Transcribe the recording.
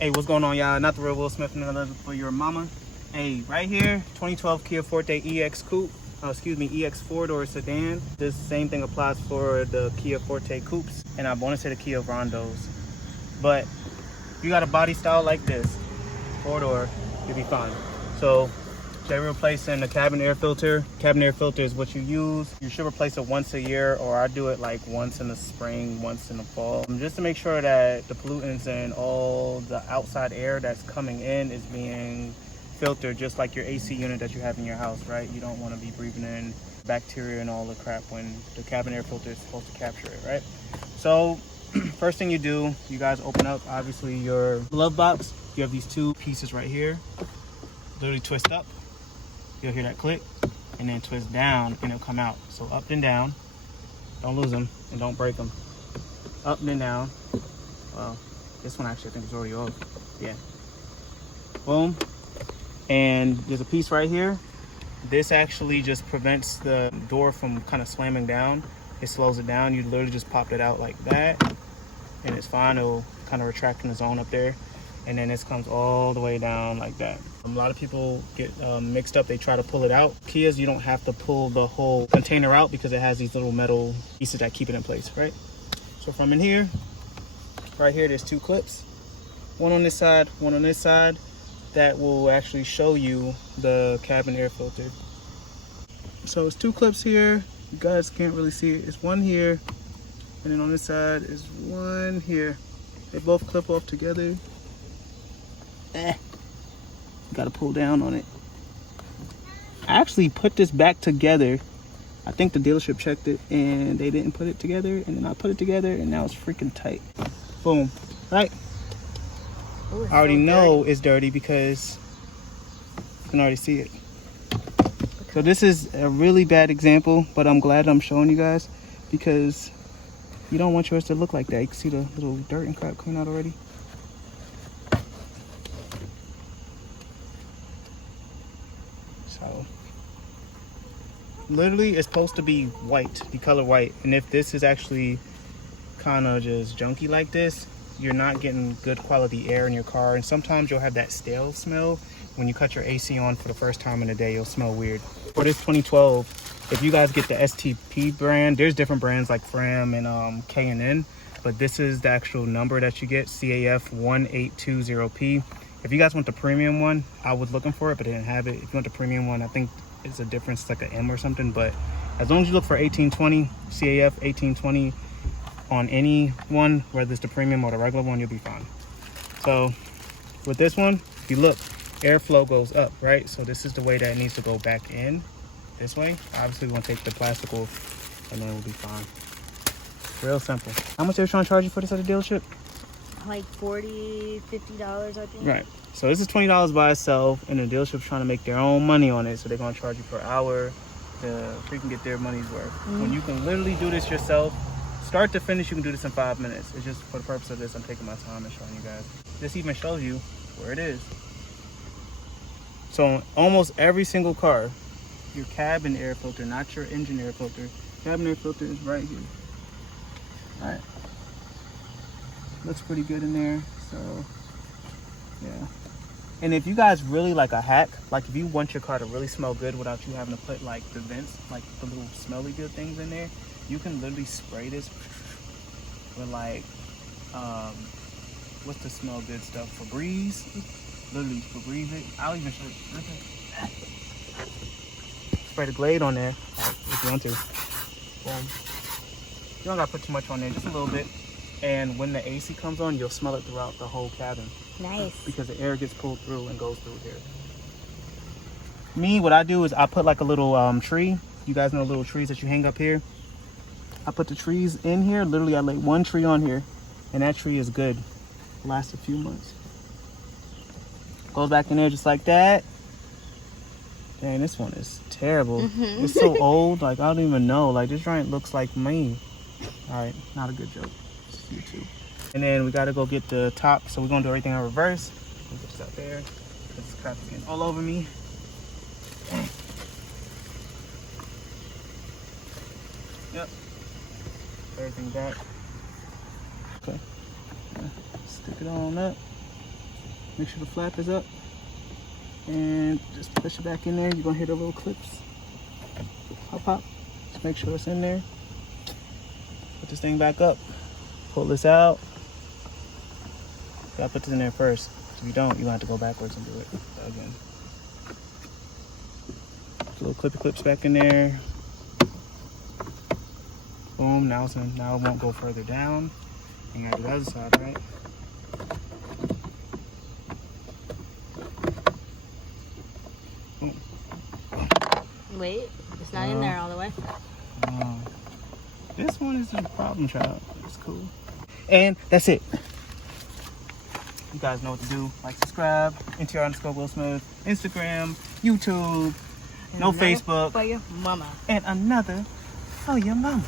Hey, what's going on, y'all? Not the real Will Smith, another for your mama. Hey, right here, 2012 Kia Forte EX Coupe. EX 4-door sedan. This same thing applies for the Kia Forte Coupes, and I want to say the Kia Rondos. But if you got a body style like this, 4-door, you'll be fine. So, they're replacing the cabin air filter. Cabin air filter is what you use. You should replace it once a year, or I do it like once in the spring, once in the fall. Just to make sure that the pollutants and all the outside air that's coming in is being filtered, just like your AC unit that you have in your house, right? You don't want to be breathing in bacteria and all the crap when the cabin air filter is supposed to capture it, right? So, first thing you do, you guys open up, obviously, your glove box. You have these two pieces right here. Literally twist up. You'll hear that click, and then twist down and it'll come out. So up and down, don't lose them and don't break them. Up and down. Well, this one actually I think is already off. Yeah. Boom. And there's a piece right here. This actually just prevents the door from kind of slamming down. It slows it down. You literally just pop it out like that, and it's fine. It'll kind of retract in the zone up there. And then this comes all the way down like that. A lot of people get mixed up. They try to pull it out. Kias, you don't have to pull the whole container out because it has these little metal pieces that keep it in place, right? So from in here, right here, there's two clips. One on this side, one on this side. That will actually show you the cabin air filter. So it's two clips here. You guys can't really see it. It's one here, and then on this side is one here. They both clip off together. Gotta pull down on it. I actually put this back together. I think the dealership checked it and they didn't put it together, and then I put it together and now it's freaking tight. Boom. Right? Ooh, I already so know dirty. it's dirty because you can already see it. So this is a really bad example, but I'm glad I'm showing you guys because you don't want yours to look like that. You can see the little dirt and crap coming out already. So literally it's supposed to be white, be color white, and if this is actually kind of just junky like this, you're not getting good quality air in your car, and sometimes you'll have that stale smell when you cut your AC on for the first time in the day. You'll smell weird. For this 2012, if you guys get the STP brand, there's different brands like Fram and K&N, but this is the actual number that you get, CAF 1820P. If you guys want the premium one, I was looking for it, but I didn't have it. If you want the premium one, I think it's a difference, it's like an M or something. But as long as you look for 1820, CAF 1820 on any one, whether it's the premium or the regular one, you'll be fine. So with this one, if you look, airflow goes up, right? So this is the way that it needs to go back in, this way. Obviously, we're gonna take the plastic off, and then we'll be fine. Real simple. How much are they trying to charge you for this at the dealership? Like $40, $50, I think. Right. So this is $20 by itself, and the dealership's trying to make their own money on it, so they're gonna charge you per hour to freaking get their money's worth. When you can literally do this yourself, start to finish, you can do this in 5 minutes. It's just for the purpose of this, I'm taking my time and showing you guys. This even shows you where it is. So almost every single car, your cabin air filter, not your engine air filter, cabin air filter is right here. All right. Looks pretty good in there, so yeah. And if you guys really like a hack, like if you want your car to really smell good without you having to put like the vents, like the little smelly good things in there, you can literally spray this with like, what's the smell good stuff? Febreze. Literally Febreze it. I'll even show you. Spray the Glade on there if you want to. Boom. You don't gotta put too much on there, just a little bit. And when the AC comes on, you'll smell it throughout the whole cabin. Nice. Because the air gets pulled through and goes through here. Me, what I do is I put like a little tree. You guys know little trees that you hang up here? I put the trees in here. Literally, I lay one tree on here, and that tree is good. Lasts a few months. Goes back in there just like that. Dang, this one is terrible. It's so old, like I don't even know. Like this joint looks like me. All right, not a good joke. It's YouTube. And then we gotta go get the top, so we're gonna do everything in reverse. Put this out there. This crap's getting all over me. Yep. Everything back. Okay. Stick it on up. Make sure the flap is up. And just push it back in there. You're gonna hit the little clips. Pop, pop. Just make sure it's in there. Put this thing back up. Pull this out. You gotta put this in there first. If you don't, you're gonna have to go backwards and do it again. Little clippy clips back in there. Boom, now it won't go further down. And you gotta do the other side, right? Boom. Wait, it's not in there all the way. This one is a problem child. It's cool. And that's it. You guys know what to do. Like, subscribe, NTR_Will Smith, Instagram, YouTube, And no another Facebook, for your mama. and another for your mama.